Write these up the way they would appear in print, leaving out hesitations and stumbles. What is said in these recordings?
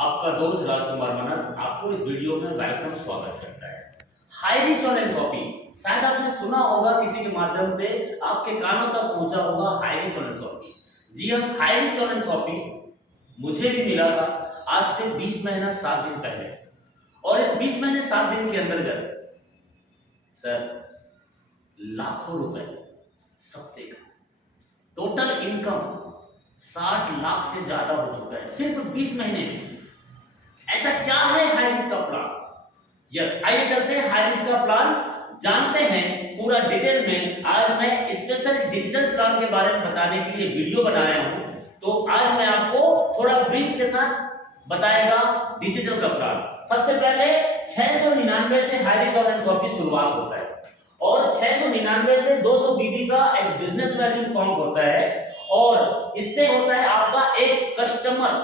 आपका दोस्त राजकुमार मनन आपको इस वीडियो में वेलकम स्वागत करता है। हाई रिच और एन्ट्रोपी, शायद आपने सुना होगा, किसी के माध्यम से आपके कानों तक पहुंचा होगा हाई रिच और एन्ट्रोपी। जी हाँ, हाई रिच और एन्ट्रोपी मुझे भी मिला था आज से 20 महीना 7 दिन पहले। और इस 20 महीने 7 दिन के अंतर्गत सर लाखों रुपए सप्ते का टोटल इनकम 60 लाख से ज्यादा हो चुका है सिर्फ 20 महीने में। ऐसा क्या है हाई रिस्क का प्लान? यस, आइए चलते हैं हाई रिस्क का प्लान जानते हैं पूरा डिटेल में। आज मैं स्पेशल डिजिटल प्लान के बारे में बताने के लिए वीडियो बनाया हूं। तो आज मैं आपको थोड़ा ब्रीफ के साथ बताएगा डिजिटल का प्लान। सबसे पहले 699 से हाई रिस्क और एन्ट्रोपी शुरुआत होता है और 699 से 200 बीबी का एक बिजनेस वैल्यू काउंट होता है और इससे होता है आपका एक कस्टमर।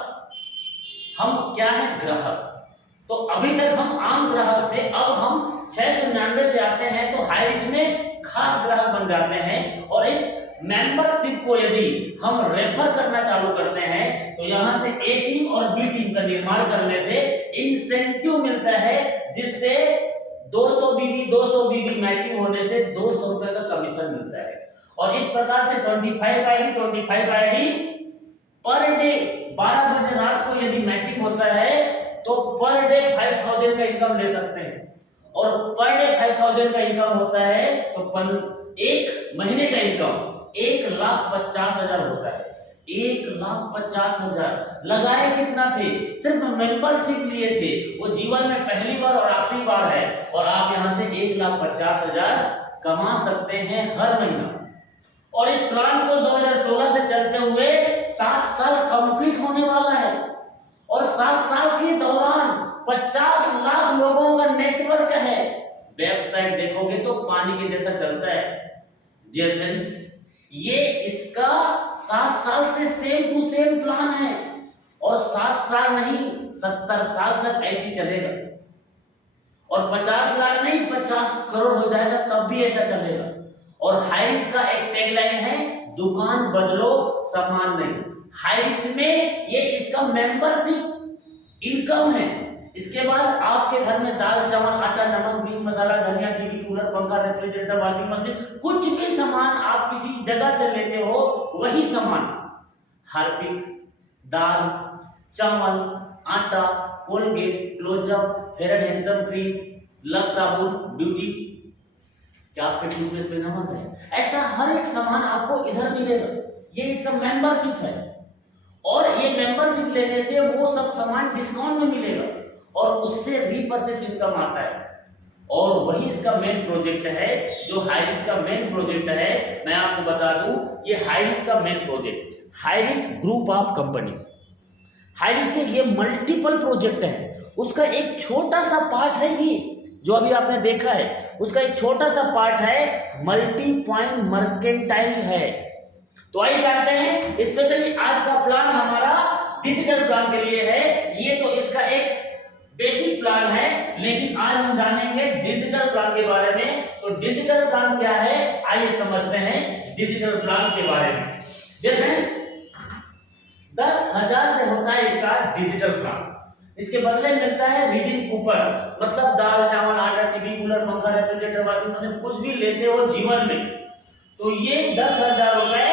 हम क्या है? ग्राहक। तो अभी तक हम आम ग्राहक थे, अब हम 699 से आते हैं तो हाई रिच में खास ग्राहक बन जाते हैं। और इस मेंबरशिप को यदि हम रेफर करना चालू करते हैं तो यहां से ए टीम और बी टीम का निर्माण करने से इंसेंटिव मिलता है, जिससे 200 बीबी मैचिंग होने से 200 रुपए का कमीशन मिलता है। और इस प्रकार से 25 आईडी पर डे 12 बजे रात को यदि मैचिंग होता है तो पर डे 5000 का इनकम ले सकते हैं। और पर डे 5000 का इनकम होता है तो एक महीने का इनकम 1,50,000 होता है। 1,50,000 लगाए कितना थे? सिर्फ मेंबरशिप लिए थे। वो जीवन में पहली बार और आखिरी बार है और आप यहां से 1,50,000 कमा सकते हैं हर महीना। और इस प्लान को 2016 से चलते हुए 7 साल कंप्लीट होने वाला है और 7 साल के दौरान 50 लाख लोगों का नेटवर्क है। वेबसाइट देखोगे तो पानी के जैसा चलता है। डियर फ्रेंड्स, ये इसका 7 साल से सेम टू सेम प्लान है और 7 साल नहीं 70 साल तक ऐसी चलेगा। और 50 लाख नहीं 50 करोड़ हो जाएगा तब भी ऐसा चलेगा। और हाई रिच का एक टैगलाइन है, दुकान बदलो सामान नहीं। हाई रिच में ये इसका मेंबरशिप इनकम है। इसके बाद आपके घर में दाल चावल आटा नमक मिर्च मसाला धनिया टीवी कूलर पंखा रेफ्रिजरेटर वॉशिंग मशीन कुछ भी सामान आप किसी जगह से लेते हो, वही सामान हार्पिक दाल चावल आटा Colgate Closeup Fair and Handsome cream Lux साबुन ब्यूटी, क्या आपके टूथपेस्ट पे नमक है? ऐसा हर एक सामान आपको इधर मिलेगा। ये इसका मेंबरशिप है और ये मेंबरशिप लेने से वो सब सामान डिस्काउंट में मिलेगा और उससे रीपरचेस इनकम आता है। और वही इसका मेन प्रोजेक्ट है, जो हाई रिच का मेन प्रोजेक्ट है। मैं आपको बता दूं, ये हाई रिच का main project high rich group of companies. High rich के ये मल्टीपल प्रोजेक्ट है। उसका एक छोटा सा पार्ट है ये जो अभी आपने देखा है, उसका एक छोटा सा पार्ट है मल्टी पॉइंट मर्केंटाइल है। तो आइए जानते हैं, स्पेशली आज का प्लान हमारा डिजिटल प्लान के लिए है। ये तो इसका एक बेसिक प्लान है, लेकिन आज हम जानेंगे डिजिटल प्लान के बारे में। तो डिजिटल प्लान क्या है, आइए समझते हैं डिजिटल प्लान के बारे में। डियर फ्रेंड्स, 10,000 से होता है स्टार्ट डिजिटल प्लान। इसके बदले मिलता है रीडिंग कूपन, मतलब दाल चावल आटा टीवी कूलर पंखा रेफ्रिजरेटर वॉशिंग मशीन कुछ भी लेते हो जीवन में, तो ये 10,000 रुपए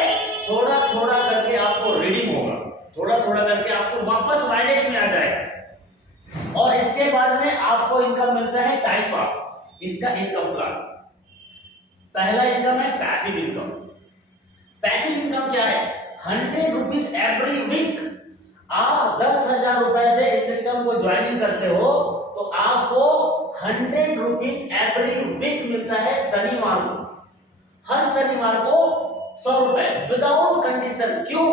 थोड़ा थोड़ा करके आपको रीडिंग होगा, थोड़ा थोड़ा करके आपको वापस वॉलेट में आ जाएगा। और इसके बाद में आपको इनकम मिलता है टाइप ऑफ इसका इनकम प्लान। पहला इनकम है पैसिव इनकम। पैसिव इनकम क्या है? 100 रुपीज एवरी वीक। आप 10,000 रुपए से इस सिस्टम को ज्वाइनिंग करते हो तो आपको 100 रुपीज एवरी वीक मिलता है शनिवार को। हर शनिवार को 100 रुपए विदाउट कंडीशन। क्यों?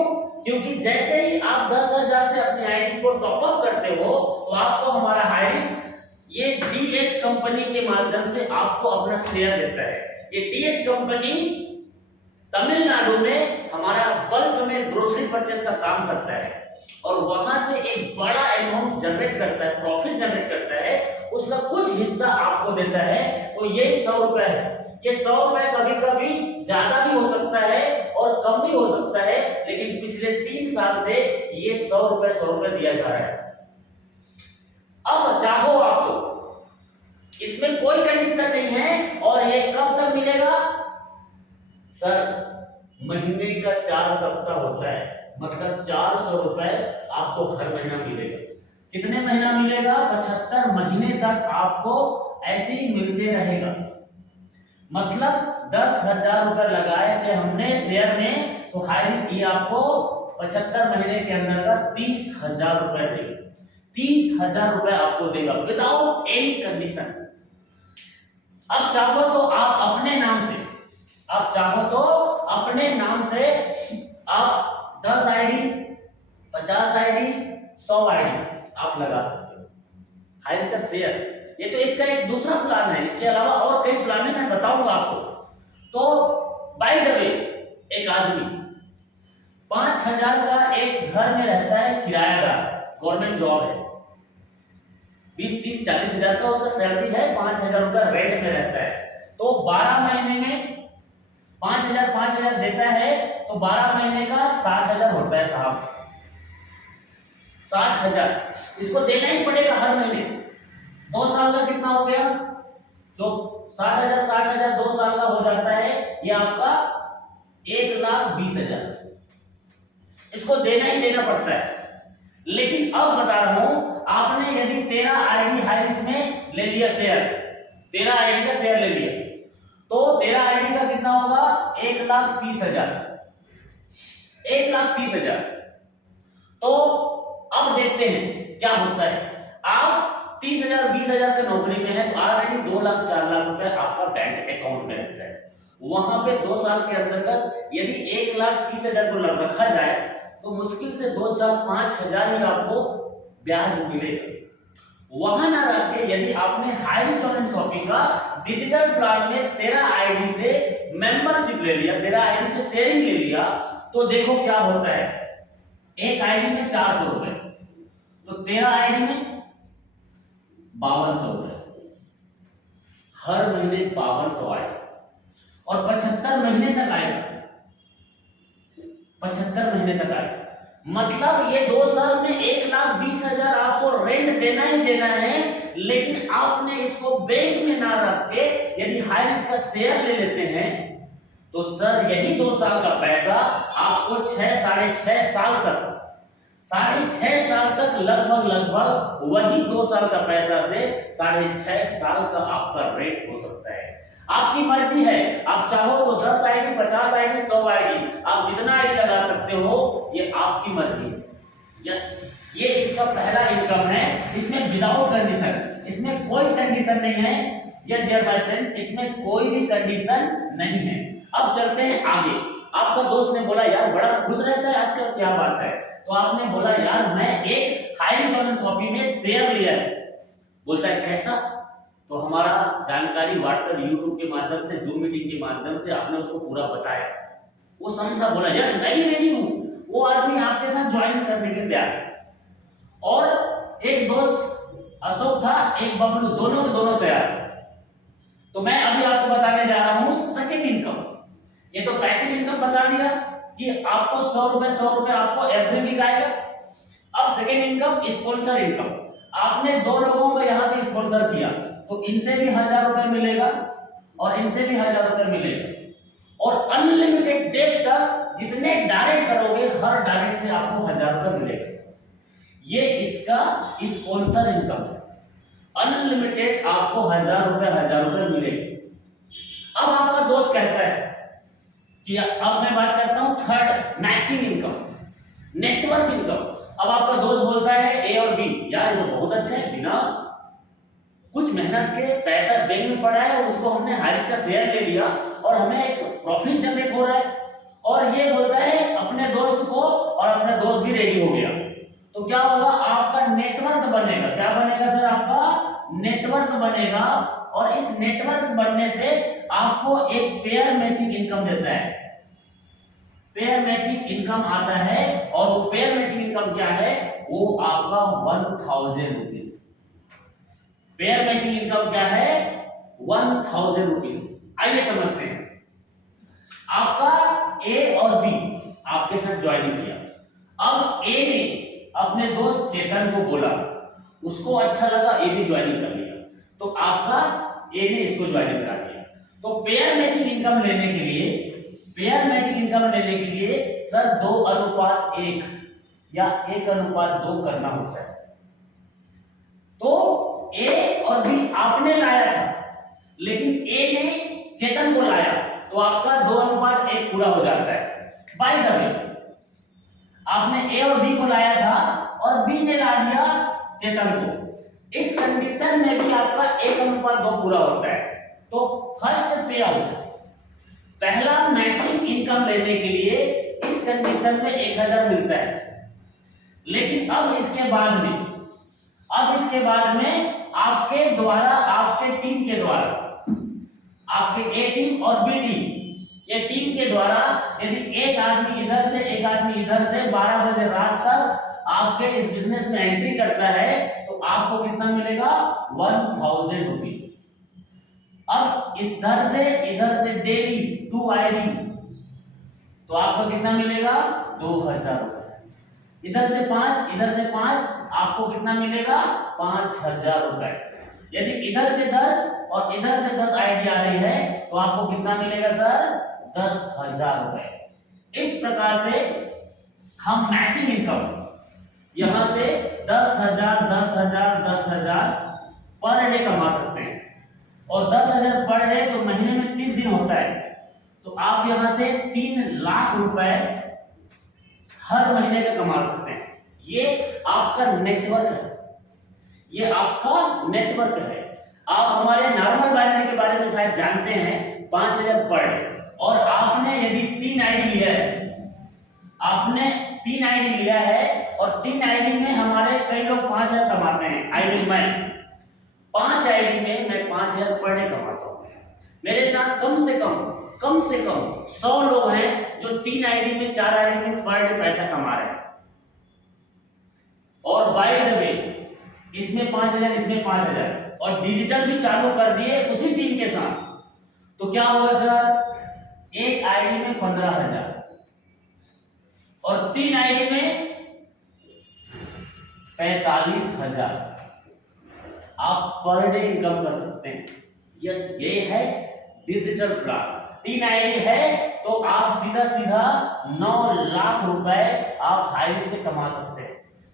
क्योंकि जैसे ही आप 10,000 से अपनी आईडी को टॉप अप करते हो तो आपको हमारा हाई रिच ये डीएस कंपनी के माध्यम से आपको अपना शेयर देता है। ये डीएस कंपनी तमिलनाडु में हमारा बल्क में ग्रोसरी परचेस का काम करता है और वहां से एक बड़ा अमाउंट जनरेट करता है, प्रॉफिट जनरेट करता है, उसका कुछ हिस्सा आपको देता है। तो ये 100 रुपए है। ये 100 रुपए कभी कभी ज्यादा भी हो सकता है और कम भी हो सकता है, लेकिन पिछले 3 साल से ये 100 रुपए दिया जा रहा है। कोई कंडीशन नहीं है। और ये कब तक मिलेगा सर? महीने का 4 सप्ताह होता है, मतलब 400 रुपए आपको हर महीना मिलेगा। कितने महीना मिलेगा? 75 महीने तक आपको ऐसे ही मिलते रहेगा। मतलब 10,000 रुपए लगाए थे हमने शेयर में, तो हाईरिस्क ये आपको 75 महीने के अंदर का 30,000 रुपए देगा। 30,000 रुपए आपको देगा विदाउट एनी कंडीशन। अब चाहो तो आप अपने नाम से, आप चाहो तो अपने नाम से आप 10 आईडी, 50 आईडी, 100 आईडी आप लगा सकते हो हाईरिस्क का शेयर। ये तो इसका एक दूसरा प्लान है, इसके अलावा और कई प्लान है, मैं बताऊंगा आपको। तो बाय द वे, एक आदमी 5,000 का एक घर में रहता है, किराएदार, गवर्नमेंट जॉब है, 20, 30, 40 हजार का उसका सैलरी है, 5,000 रुपया रेंट में रहता है। तो 12 महीने में 5,000 देता है, तो 12 महीने का 60,000 होता है साहब। 60,000 इसको देना ही पड़ेगा हर महीने। 2 साल का कितना हो गया? जो 60,000 2 साल का हो जाता है, ये आपका 1,20,000 इसको देना ही देना पड़ता है। लेकिन अब बता रहा हूं, आपने यदि 13 आईडी हाईरिस्क में ले लिया शेयर, 13 आईडी का शेयर ले लिया, तो 13 आईडी का कितना होगा? 1,30,000। 1,30,000। तो अब देखते हैं क्या होता है। आप 30,000 20,000 की नौकरी में है, तो ऑलरेडी 2 लाख 4 लाख रुपए आपका बैंक अकाउंट में रहता है। वहां पे 2 साल के अंतर्गत यदि 1,30,000 को रखा जाए, तो मुश्किल से 2, 4, 5,000 ही आपको ब्याज मिलेगा। वहां ना रख के यदि आपने हाईरिस्क इंश्योरेंस शॉपिंग का डिजिटल प्लान में 13 आईडी से मेंबरशिप ले लिया, 13 आईडी से शेयरिंग ले लिया, तो देखो क्या होता है। एक आईडी में 400 रुपए, तो 13 आईडी में 5200 रुपए, हर महीने 5200 आएगा और 75 महीने तक आएगा। 75 महीने तक आएगा, मतलब ये 2 साल में 1,20,000 आपको रेंट देना ही देना है। लेकिन आपने इसको बैंक में ना रख के यदि हाईरिस्क का शेयर ले लेते हैं, तो सर यही 2 साल का पैसा आपको 6 साढ़े 6 साल तक, 6.5 साल तक लगभग वही 2 साल का पैसा से 6.5 साल का आपका रेट हो सकता है। आपकी मर्जी है, आप चाहो तो 10 आईडी, 50 आईडी, 100 आईडी, आप जितना आईडी लगा सकते हो, ये आपकी मर्जी है। यस, ये इसका पहला इनकम है, इसमें विदाउट कंडीशन, इसमें कोई कंडीशन नहीं है। यस डियर माय फ्रेंड्स, इसमें कोई भी कंडीशन नहीं है। अब चलते हैं आगे। आपका दोस्त ने बोला यार बड़ा खुश रहता है आजकल, क्या बात है? तो आपने बोला यार मैं एक हाईरिस्क इंश्योरेंस शॉपिंग में शेयर लिया है। बोलता है कैसा? तो हमारा जानकारी व्हाट्सएप, यूट्यूब के माध्यम से, जूम मीटिंग के माध्यम से आपने उसको पूरा बताया। वो समझा, बोला यस मैं भी रेडी हूं। वो आदमी आपके साथ ज्वाइन करने के लिए तैयार है। और एक दोस्त अशोक था, एक बबलू, दोनों के दोनों तैयार। तो मैं अभी आपको बताने जा रहा हूं सेकंड इनकम। ये तो पैसिव इनकम बता दिया कि आपको 100 रुपए आपको एवरी वीक आएगा। अब सेकंड इनकम स्पॉन्सर इनकम। आपने 2 लोगों को यहाँ पे स्पॉन्सर किया, तो इनसे भी 1,000 रुपए मिलेगा और इनसे भी 1,000 रुपए मिलेगा। और अनलिमिटेड डेट तक जितने डायरेक्ट करोगे, हर डायरेक्ट से आपको 1,000 रुपए मिलेगा। ये इसका स्पॉन्सर इनकम है। अनलिमिटेड आपको 1,000 रुपए मिलेंगे। अब आपका दोस्त कहता है कि अब मैं बात करता हूं third, matching income, network income. अब आपका दोस्त बोलता है ए और बी, यार ये तो बहुत अच्छा है, बिना कुछ मेहनत के पैसा बैंक में पड़ा है, उसको हमने हाईरिस्क का शेयर ले लिया और हमें एक प्रॉफिट जनरेट हो रहा है। और ये बोलता है अपने दोस्त को, और अपना दोस्त भी रेडी हो गया। तो क्या होगा? आपका नेटवर्क बनेगा। क्या बनेगा सर? आपका नेटवर्क बनेगा। और इस नेटवर्क बनने से आपको एक पेयर मैचिंग इनकम देता है। पेयर मैचिंग इनकम आता है, और वो पेयर मैचिंग इनकम क्या है? वो आपका 1,000 रुपीज। पेयर मैचिंग इनकम क्या है? 1,000 रुपीज। आइए समझते हैं। आपका ए और बी आपके साथ ज्वाइनिंग किया। अब ए ने अपने दोस्त चेतन को बोला, उसको अच्छा लगा, ए भी ज्वाइनिंग कर लिया। तो आपका ए ने इसको ज्वाइन करा दिया। तो पेयर मैचिंग इनकम लेने के लिए सर 2:1 या 1:2 करना होता है। तो ए और बी आपने लाया था, लेकिन ए ने चेतन को लाया, तो आपका 2:1 पूरा हो जाता है। बाय द वे, आपने ए और बी को लाया था और बी ने ला दिया चेतन को, इस कंडीशन में भी आपका 1:2 पूरा होता है। तो फर्स्ट पे आउट, पहला मैचिंग इनकम लेने के लिए इस कंडीशन में 1000 मिलता है। लेकिन अब इसके बाद में आपके द्वारा, आपके टीम के द्वारा, आपके ए टीम और बी टीम, ये टीम के द्वारा यदि एक आदमी इधर से एक आदमी इधर से 12 बजे रात तक आपके इस बिजनेस में एंट्री करता है, तो आपको कितना मिलेगा? 1000 रुपीज। अब इधर से डेली 2 आईडी, तो आपको कितना मिलेगा? 2000 रुपए। इधर से 5 आपको कितना मिलेगा? 5000 रुपए। यदि इधर से 10 और इधर से 10 आईडी आ रही है, तो आपको कितना मिलेगा सर? 10,000 रुपए। इस प्रकार से हम मैचिंग इनकम यहां से 10,000 पर डे कमा सकते हैं। और 10,000 पर डे तो महीने में 30 दिन होता है, तो आप यहां से 3 लाख रुपए हर महीने का कमा सकते हैं। ये आपका नेटवर्क है। आप हमारे नॉर्मल बाइनरी के बारे में शायद जानते हैं, 5000 पर डे। और आपने यदि 3 आईडी लिया है और 3 आईडी में हमारे कई लोग 5000 कमाते हैं। आईडी में 5 आईडी में मैं 5000 पर डे कमाता हूँ। मेरे साथ कम से कम 100 लोग हैं जो 3 आईडी में 4 आईडी में पर डे पैसा कमा रहे हैं। और बाय द वे, इसमें 5000, इसमें 5000 और डिजिटल भी चालू कर दिए उसी टीम के साथ, तो क्या होगा सर? एक आईडी में 15,000 और 3 आईडी में 45,000 आप पर डे इनकम कर सकते हैं। यस, ये है डिजिटल प्लान। 3 आईडी है तो आप सीधा 9 लाख रुपए आप हाई से कमा सकते हैं।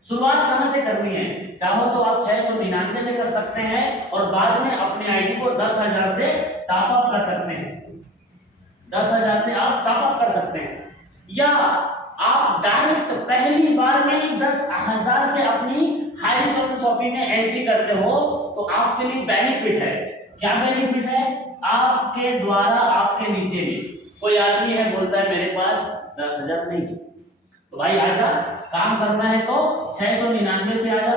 शुरुआत कहां से करनी है? चाहो तो आप 699 से कर सकते हैं और बाद में अपने आईडी को 10,000 से टॉप अप कर सकते हैं। 10,000 से आप टॉप अप कर सकते हैं, या आप डायरेक्ट पहली बार में ही 10,000 से अपनी हाई रिटर्न शॉपिंग में एंट्री करते हो, तो आपके लिए बेनिफिट है। क्या बेनिफिट है? आपके द्वारा आपके नीचे में कोई आदमी है, बोलता है मेरे पास 10,000 नहीं है, तो भाई आजा, काम करना है तो 699 से आजा।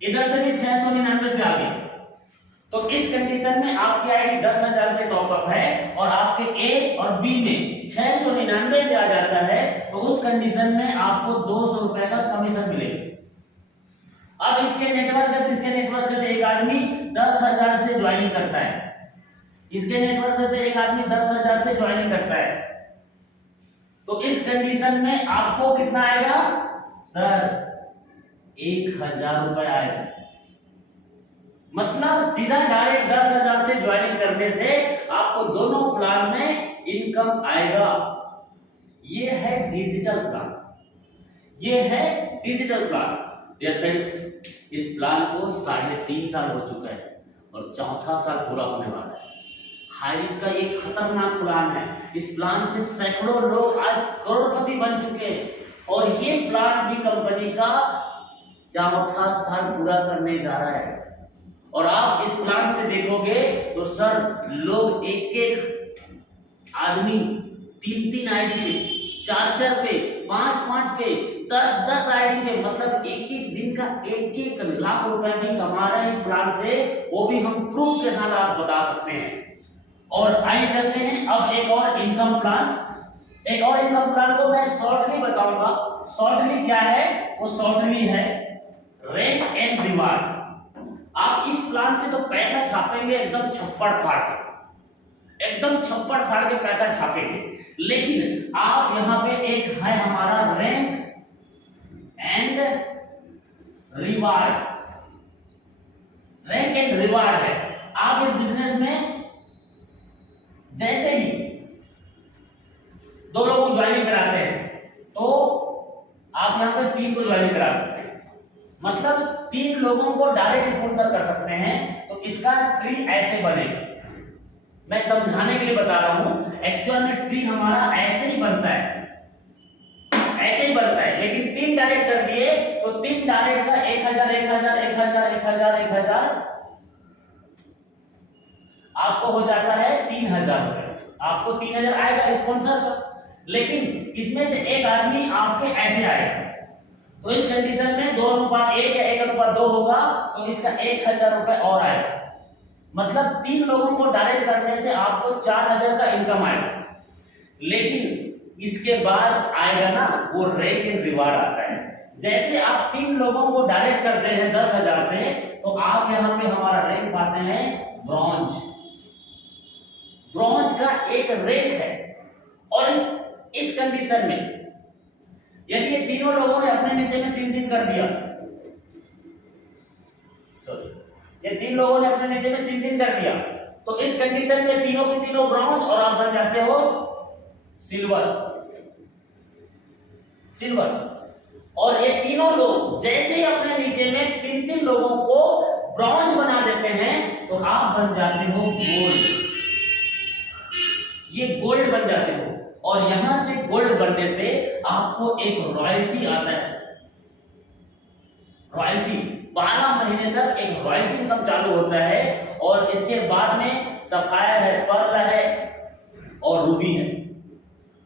इधर से भी 699 से आ गया, तो इस कंडीशन में आपकी आईडी 10,000 से टॉप अप है और आपके ए और बी में 699 से आ जाता है, तो उस कंडीशन में आपको 200 रुपए का कमीशन मिलेगा। अब इसके नेटवर्क से एक आदमी 10,000 से ज्वाइनिंग करता है, इसके नेटवर्क से एक आदमी 10,000 से ज्वाइनिंग करता है, तो इस कंडीशन में आपको कितना आएगा सर? 1,000 रुपए आएगा। मतलब सीधा डायरेक्ट 10,000 से ज्वाइनिंग करने से आपको दोनों प्लान में इनकम आएगा। ये है डिजिटल प्लान। डियर फ्रेंड्स, इस प्लान को 3.5 साल हो चुका है और 4था साल पूरा होने वाला है। हाइरिस का एक खतरनाक प्लान है। इस प्लान से सैकड़ों लोग आज करोड़पति बन चुके हैं और ये प्लान भी कंपनी का 4था साल पूरा करने जा रहा है। और आप इस प्लान से देखोगे तो सर, लोग एक आदमी 3 आईडी पे, 4 पे, 5 पे, 10 आईडी पे, मतलब एक दिन का 1 लाख रुपए भी कमा रहे हैं इस प्लान से। वो भी हम प्रूफ के साथ आप बता सकते हैं। और आइए चलते हैं अब एक और इनकम प्लान को मैं शॉर्टली बताऊंगा। शॉर्टली क्या है? वो शॉर्टली है रेंट एंड रिवार्ड। आप इस प्लान से तो पैसा छापेंगे एकदम छप्पड़ फाड़ के पैसा छापेंगे, लेकिन आप यहाँ पे एक है हमारा रैंक एंड रिवार्ड है। आप इस बिजनेस में जैसे ही 2 लोगों को ज्वाइनिंग कराते हैं तो आप यहाँ पे 3 को ज्वाइनिंग करा सकते हैं, मतलब 3 लोगों को डायरेक्ट स्पॉन्सर कर सकते हैं। तो इसका ट्री ऐसे बनेगा, मैं समझाने के लिए बता रहा हूं। एक्चुअल में ट्री हमारा ऐसे ही बनता है, ऐसे ही बनता है, लेकिन 3 डायरेक्ट कर दिए तो 3 डायरेक्ट का 1000 1000 1000 1000 1000 आपको हो जाता है 3000 रुपए। आपको 3000 आएगा स्पॉन्सर का, लेकिन इसमें से एक आदमी आपके ऐसे आएगा, तो इस कंडीशन में 2:1 या 1:2 होगा, तो इसका 1000 रुपए और आएगा। मतलब 3 लोगों को डायरेक्ट करने से आपको 4000 का इनकम आएगा। लेकिन इसके बाद आएगा ना वो रैंक एंड रिवार्ड आता है। जैसे आप 3 लोगों को डायरेक्ट करते हैं 10,000 से, तो आप यहाँ पे हमारा रैंक पाते हैं ब्रॉन्ज। ब्रॉन्ज का एक रैंक है, और इस कंडीशन में यदि ये तीनों लोगों ने अपने नीचे में 3-3 कर दिया, ये 3 लोगों ने अपने नीचे में 3-3 कर दिया, तो इस कंडीशन में तीनों के तीनों ब्रॉन्ज और आप बन जाते हो सिल्वर। सिल्वर। और ये तीनों लोग जैसे ही अपने नीचे में 3-3 लोगों को ब्रॉन्ज बना देते हैं, तो आप बन जाते हो गोल्ड। ये गोल्ड बन जाते हो, और यहां से गोल्ड बनने से आपको एक रॉयल्टी आता है। रॉयल्टी 12 महीने तक एक रॉयल्टी इनकम चालू होता है, और इसके बाद में सफायर है, पर्ल है और रूबी है।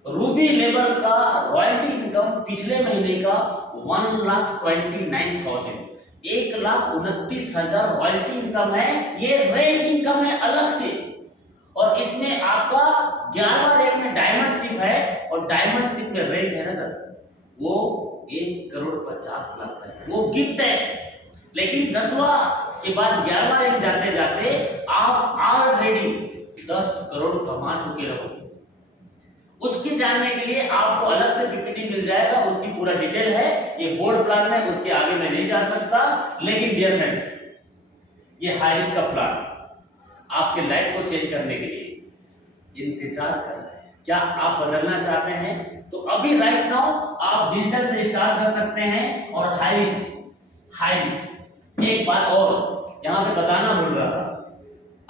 रूबी लेवल का रॉयल्टी इनकम पिछले महीने का 1,29,000, 1,29,000 रॉयल्टी इनकम है। ये रैंक इनकम है अलग से, और इसमें आपका 11वां रैंक में डायमंड शिप है, और डायमंड शिप में रैंक है ना सर, वो 1,50,00,000 का है, वो गिफ्ट है। लेकिन 10वां के बाद 11वां रैंक जाते जाते आप ऑलरेडी 10 करोड़ कमा चुके रहोगे। उसकी जानने के लिए आपको अलग से पीपीटी मिल जाएगा, उसकी पूरा डिटेल है, ये बोर्ड प्लान में, उसके आगे मैं नहीं जा सकता। लेकिन डियर फ्रेंड्स, ये हाइरिस का प्लान आपके लाइफ को चेंज करने के लिए इंतजार कर रहे हैं। क्या आप बदलना चाहते हैं? तो अभी राइट नाउ आप डिजिटल से स्टार्ट कर सकते हैं। और हाइरिस एक बात और यहाँ पे बताना भूल रहा था,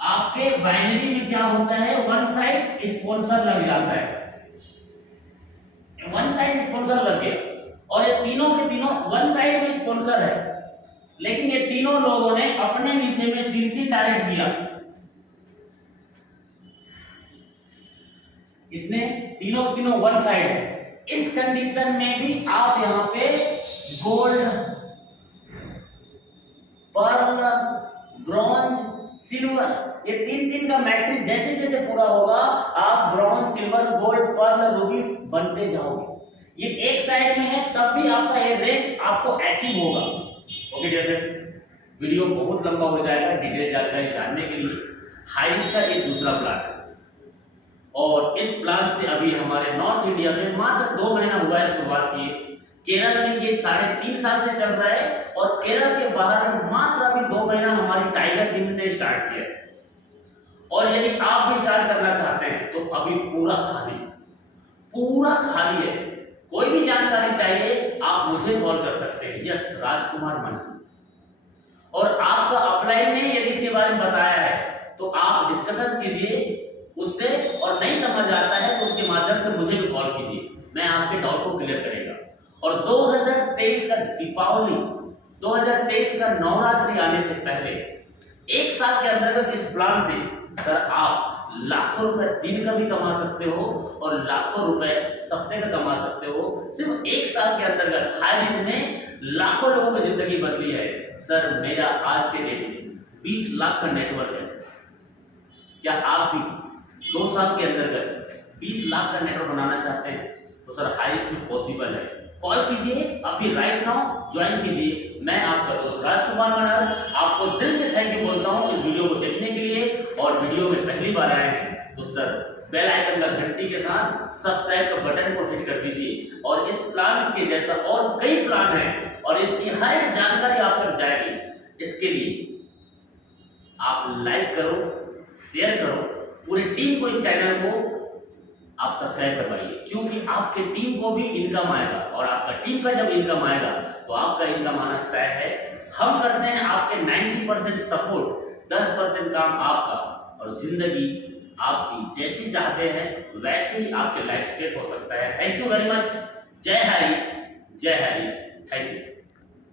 आपके बाइनरी में क्या होता है, वन साइड स्पॉन्सर लग जाता है, वन साइड स्पॉन्सर लग गया, और ये तीनों के तीनों वन साइड में स्पॉन्सर है, लेकिन ये तीनों लोगों ने अपने नीचे में 3-3 डायरेक्ट दिया। इसने तीनों के तीनों वन साइड है। इस कंडीशन में भी आप यहाँ पे गोल्ड, पर्ल, ब्रॉन्ज, सिल्वर, ये 3-3 का मैट्रिक्स जैसे जैसे पूरा होगा, आप bronze, silver, gold, pearl, ruby बनते जाओगे। ये एक साइड में है, तब भी आपका ये रैंक आपको अचीव होगा। ओके डियर फ्रेंड्स, वीडियो बहुत लंबा हो जाएगा डिटेल जानकारी जानने के लिए। हाइरिस का एक दूसरा प्लान है, और इस प्लान से अभी हमारे नॉर्थ इंडिया में मात्र 2 महीना हुआ है शुरुआत किए। केरल में ये 3.5 साल से चल रहा है, और केरल के बाहर में मात्र अभी 2 महीना हमारी टाइगर टीम ने स्टार्ट किया है। और यदि आप भी स्टार्ट करना चाहते हैं तो अभी पूरा खाली है। कोई भी जानकारी चाहिए आप मुझे कॉल कर सकते हैं, यस राजकुमार मनी। और आपका अपलाइन ने यदि इसके बारे में बताया है तो आप डिस्कशन कीजिए उससे, और नहीं समझ आता है तो उसके माध्यम से मुझे भी कॉल कीजिए, मैं आपके डाउट को क्लियर करेगा। और 2023 का दीपावली, 2023 का नवरात्रि आने से पहले 1 साल के अंतर्गत इस प्लान से सर आप लाखों रुपए दिन का भी कमा सकते हो, और लाखों रुपए सप्ते का कमा सकते हो। सिर्फ 1 साल के अंतर्गत हाइरिस ने लाखों लोगों की जिंदगी बदली है। सर मेरा आज के डेट में 20 लाख का नेटवर्क है, क्या आप भी 2 साल के अंतर्गत 20 लाख का नेटवर्क बनाना चाहते हैं? तो सर हाइरिस में पॉसिबल है। कॉल कीजिए अभी, राइट नाउ ज्वाइन कीजिए। मैं आपका दोस्त राजकुमार मनार आपको दिल से थैंक यू बोलता हूँ इस वीडियो को देखने के लिए। और वीडियो में पहली बार आए हैं तो सर बेल आइकन का घंटी के साथ सब्सक्राइब का बटन को हिट कर दीजिए। और इस प्लान के जैसा और कई प्लान हैं, और इसकी हर एक जानकारी आप तक जाएगी। इसके लिए आप लाइक करो, शेयर करो, पूरी टीम को इस चैनल को आप सब्सक्राइब करवाइए, क्योंकि आपके टीम को भी इनकम आएगा और आपका टीम का जब इनकम आएगा तो आपका इनकम आना तय है। हम करते हैं आपके 90% सपोर्ट, 10% काम आपका, और जिंदगी आपकी जैसी चाहते हैं वैसे ही आपके लाइफ सेट हो सकता है। Thank you very much. जय हरीश, जय हरीश। Thank you.